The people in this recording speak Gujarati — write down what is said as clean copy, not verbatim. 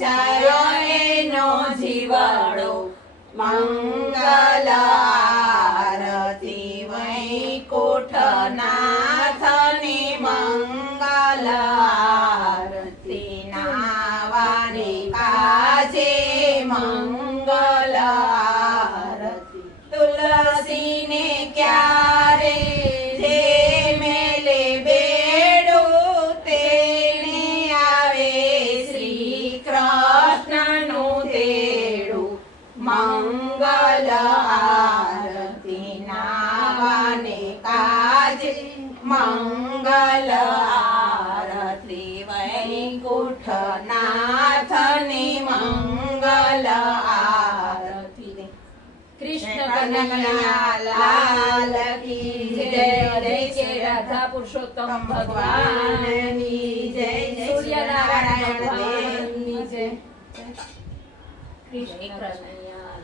જાય એનો જીવાડો મંગલ આરતી વૈકુંઠનાથની મંગલ આરતી નાવાને કાજે મંગલ આરતી તુલસીને ક્યારે જે મેલે બેડું તેને આવે શ્રી કૃષ્ણનું તેડું મંગલ આરતી નાવાને કાજે મંગલ આરતી વૈકુંઠનાથની મંગલ આરતી કૃષ્ણ કનૈયા લાલ કી જય જય શ્રી રાધા પુરુષોત્તમ ભગવાનની જય જય સૂર્યનારાયણ ભગવાનની જય કૃષ્ણ કનૈયા